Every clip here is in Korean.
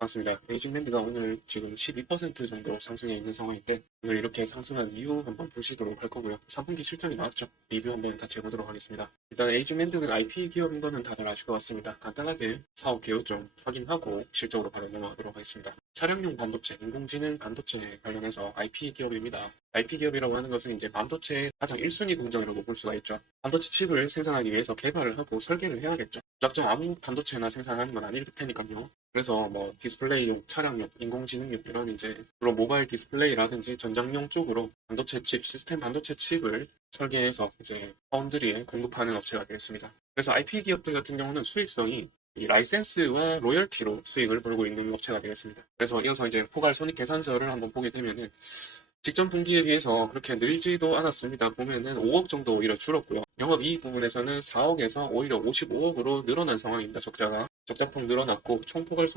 맞습니다. 베이직랜드가 오늘 지금 12% 정도 상승해 있는 상황인데 오늘 이렇게 상승한 이유 한번 보시도록 할 거고요. 3분기 실적이 나왔죠. 리뷰 한번 같이 해보도록 하겠습니다. 일단 에이직랜드는 IP 기업인 거는 다들 아실 것 같습니다. 간단하게 사업 개요 좀 확인하고 실적으로 바로 넘어가도록 하겠습니다. 차량용 반도체, 인공지능 반도체 관련해서 IP 기업입니다. IP 기업이라고 하는 것은 이제 반도체의 가장 1순위 공정이라고 볼 수가 있죠. 반도체 칩을 생산하기 위해서 개발을 하고 설계를 해야겠죠. 무작정 아무 반도체나 생산하는 건 아닐 테니까요. 그래서 뭐 디스플레이용, 차량용, 인공지능용 이런 이제 주로 모바일 디스플레이라든지 전장용 쪽으로 반도체 칩, 시스템 반도체 칩을 설계해서 이제 파운드리에 공급하는 업체가 되겠습니다. 그래서 IP 기업들 같은 경우는 수익성이 이 라이센스와 로열티로 수익을 벌고 있는 업체가 되겠습니다. 그래서 이어서 이제 포괄 손익 계산서를 한번 보게 되면은 직전 분기에 비해서 그렇게 늘지도 않았습니다. 보면은 5억 정도 오히려 줄었고요. 영업이익 부분에서는 4억에서 오히려 55억으로 늘어난 상황입니다. 적자폭 늘어났고 총포괄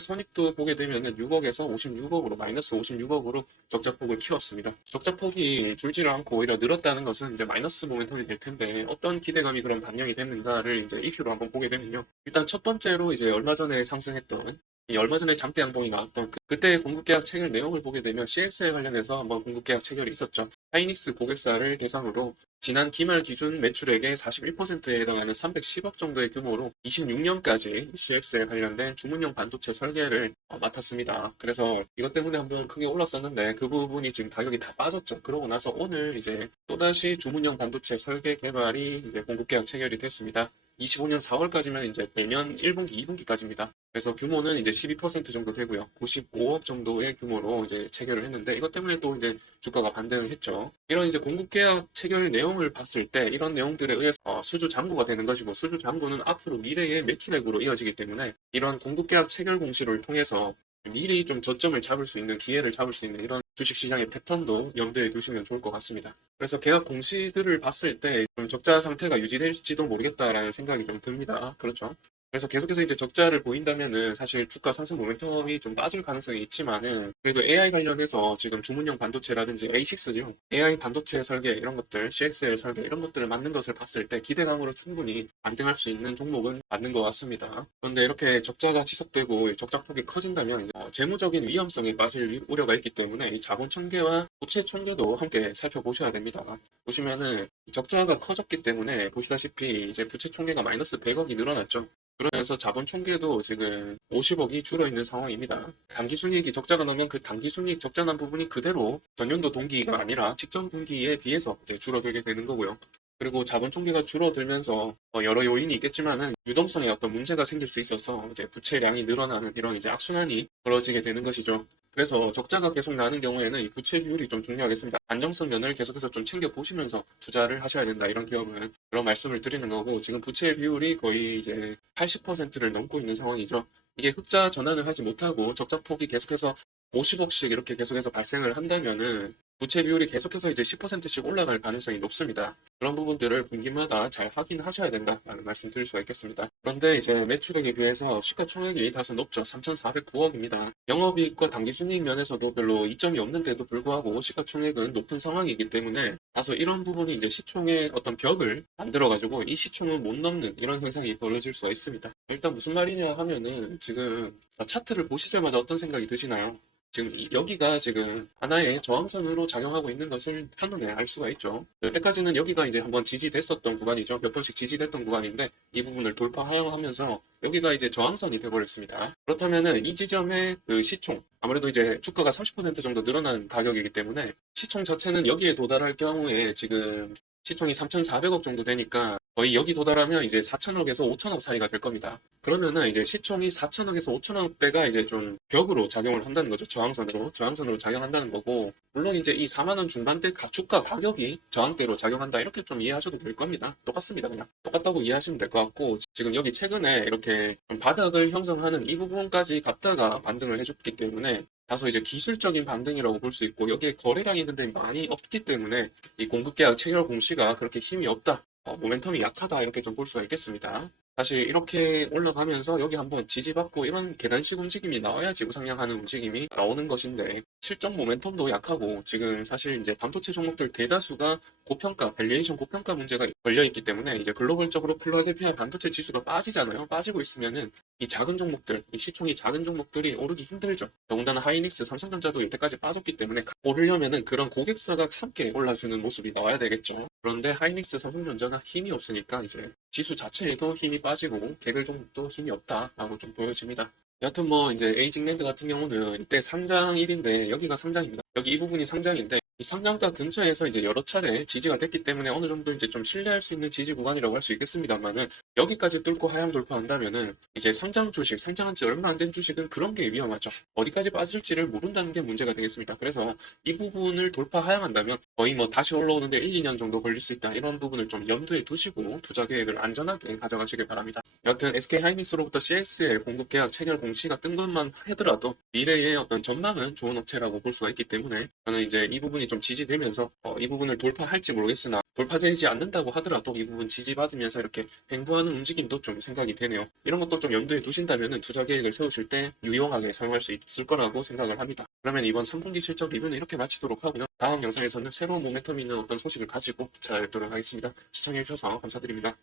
손익도 보게 되면은 6억에서 56억으로 마이너스 56억으로 적자폭을 키웠습니다. 적자폭이 줄지를 않고 오히려 늘었다는 것은 이제 마이너스 모멘텀이 될 텐데 어떤 기대감이 그럼 반영이 됐는가를 이제 이슈로 한번 보게 되면요. 일단 첫 번째로 이제 얼마 전에 상승했던 이 얼마 전에 잠대 양봉이 나왔던 그때 공급계약 체결 내용을 보게 되면 CX에 관련해서 한번 공급계약 체결이 있었죠. 하이닉스 고객사를 대상으로 지난 기말 기준 매출액의 41%에 해당하는 310억 정도의 규모로 26년까지 CX에 관련된 주문용 반도체 설계를 맡았습니다. 그래서 이것 때문에 한번 크게 올랐었는데 그 부분이 지금 가격이 다 빠졌죠. 그러고 나서 오늘 이제 또다시 주문용 반도체 설계 개발이 이제 공급계약 체결이 됐습니다. 25년 4월까지면 이제 내년 1분기, 2분기까지입니다. 그래서 규모는 이제 12% 정도 되고요. 95억 정도의 규모로 이제 체결을 했는데 이것 때문에 또 이제 주가가 반등을 했죠. 이런 이제 공급계약 체결 내용을 봤을 때 이런 내용들에 의해서 수주 잔고가 되는 것이고 수주 잔고는 앞으로 미래의 매출액으로 이어지기 때문에 이런 공급계약 체결 공시를 통해서 미리 좀 저점을 잡을 수 있는 기회를 잡을 수 있는 이런 주식시장의 패턴도 염두에 두시면 좋을 것 같습니다. 그래서 계약 공시들을 봤을 때 좀 적자 상태가 유지될지도 모르겠다라는 생각이 좀 듭니다. 그렇죠. 그래서 계속해서 이제 적자를 보인다면은 사실 주가 상승 모멘텀이 좀 빠질 가능성이 있지만은 그래도 AI 관련해서 지금 주문용 반도체라든지 A6죠. AI 반도체 설계 이런 것들, CXL 설계 이런 것들을 맞는 것을 봤을 때 기대감으로 충분히 반등할 수 있는 종목은 맞는 것 같습니다. 그런데 이렇게 적자가 지속되고 적자폭이 커진다면 재무적인 위험성에 빠질 우려가 있기 때문에 이 자본 총계와 부채 총계도 함께 살펴보셔야 됩니다. 보시면은 적자가 커졌기 때문에 보시다시피 이제 부채 총계가 마이너스 100억이 늘어났죠. 그러면서 자본 총계도 지금 50억이 줄어 있는 상황입니다. 당기순이익이 적자가 나면 그 당기순이익 적자 난 부분이 그대로 전년도 동기가 아니라 직전 분기에 비해서 이제 줄어들게 되는 거고요. 그리고 자본 총계가 줄어들면서 여러 요인이 있겠지만은 유동성에 어떤 문제가 생길 수 있어서 이제 부채량이 늘어나는 이런 이제 악순환이 벌어지게 되는 것이죠. 그래서 적자가 계속 나는 경우에는 이 부채 비율이 좀 중요하겠습니다. 안정성 면을 계속해서 좀 챙겨보시면서 투자를 하셔야 된다. 이런 기업은 그런 말씀을 드리는 거고 지금 부채 비율이 거의 이제 80%를 넘고 있는 상황이죠. 이게 흑자 전환을 하지 못하고 적자폭이 계속해서 50억씩 이렇게 계속해서 발생을 한다면은 부채 비율이 계속해서 이제 10%씩 올라갈 가능성이 높습니다. 그런 부분들을 분기마다 잘 확인하셔야 된다라는 말씀 드릴 수가 있겠습니다. 그런데 이제 매출액에 비해서 시가총액이 다소 높죠. 3,409억입니다. 영업이익과 당기순이익 면에서도 별로 이점이 없는데도 불구하고 시가총액은 높은 상황이기 때문에 다소 이런 부분이 이제 시총의 어떤 벽을 만들어가지고 이 시총을 못 넘는 이런 현상이 벌어질 수가 있습니다. 일단 무슨 말이냐 하면은 지금 차트를 보시자마자 어떤 생각이 드시나요? 지금 여기가 지금 하나의 저항선으로 작용하고 있는 것을 한눈에 알 수가 있죠. 여태까지는 여기가 이제 한번 지지됐었던 구간이죠. 몇 번씩 지지됐던 구간인데 이 부분을 돌파하면서 여기가 이제 저항선이 돼버렸습니다. 그렇다면은 이 지점의 그 시총 아무래도 이제 주가가 30% 정도 늘어난 가격이기 때문에 시총 자체는 여기에 도달할 경우에 지금 시총이 3,400억 정도 되니까 거의 여기 도달하면 이제 4천억에서 5천억 사이가 될 겁니다. 그러면은 이제 시총이 4천억에서 5천억대가 이제 좀 벽으로 작용을 한다는 거죠. 저항선으로 작용한다는 거고, 물론 이제 이 4만 원 중반대 주가 가격이 저항대로 작용한다 이렇게 좀 이해하셔도 될 겁니다. 똑같습니다. 그냥 똑같다고 이해하시면 될 것 같고, 지금 여기 최근에 이렇게 좀 바닥을 형성하는 이 부분까지 갔다가 반등을 해줬기 때문에 다소 이제 기술적인 반등이라고 볼 수 있고 여기에 거래량이 근데 많이 없기 때문에 이 공급계약 체결 공시가 그렇게 힘이 없다. 모멘텀이 약하다 이렇게 좀 볼 수가 있겠습니다. 사실 이렇게 올라가면서 여기 한번 지지받고 이런 계단식 움직임이 나와야지 우상향하는 움직임이 나오는 것인데 실적 모멘텀도 약하고 지금 사실 이제 반도체 종목들 대다수가 고평가, 밸류에이션 고평가 문제가 걸려 있기 때문에 이제 글로벌적으로 필라델피아 반도체 지수가 빠지잖아요. 빠지고 있으면은 이 작은 종목들, 이 시총이 작은 종목들이 오르기 힘들죠. 더군다나 하이닉스, 삼성전자도 이때까지 빠졌기 때문에 오르려면은 그런 고객사가 함께 올라주는 모습이 나와야 되겠죠. 그런데 하이닉스, 삼성전자가 힘이 없으니까 이제 지수 자체에도 힘이 빠지고 개별 종목도 힘이 없다라고 좀 보여집니다. 여하튼 뭐 이제 에이징랜드 같은 경우는 이때 상장일인데 여기가 상장입니다. 여기 이 부분이 상장인데 이 상장가 근처에서 이제 여러 차례 지지가 됐기 때문에 어느 정도 이제 좀 신뢰할 수 있는 지지 구간이라고 할 수 있겠습니다만은 여기까지 뚫고 하향 돌파한다면은 이제 상장 주식, 상장한 지 얼마 안 된 주식은 그런 게 위험하죠. 어디까지 빠질지를 모른다는 게 문제가 되겠습니다. 그래서 이 부분을 돌파 하향한다면 거의 뭐 다시 올라오는데 1, 2년 정도 걸릴 수 있다. 이런 부분을 좀 염두에 두시고 투자 계획을 안전하게 가져가시길 바랍니다. 여튼 SK하이닉스로부터 CXL 공급 계약 체결 공시가 뜬 것만 하더라도 미래의 어떤 전망은 좋은 업체라고 볼 수가 있기 때문에 저는 이제 이 부분이 좀 지지되면서 이 부분을 돌파할지 모르겠으나 돌파되지 않는다고 하더라도 이 부분 지지받으면서 이렇게 횡보하는 움직임도 좀 생각이 되네요. 이런 것도 좀 염두에 두신다면 투자 계획을 세우실 때 유용하게 사용할 수 있을 거라고 생각을 합니다. 그러면 이번 3분기 실적 리뷰는 이렇게 마치도록 하고요. 다음 영상에서는 새로운 모멘텀 있는 어떤 소식을 가지고 찾아뵙도록 하겠습니다. 시청해주셔서 감사드립니다.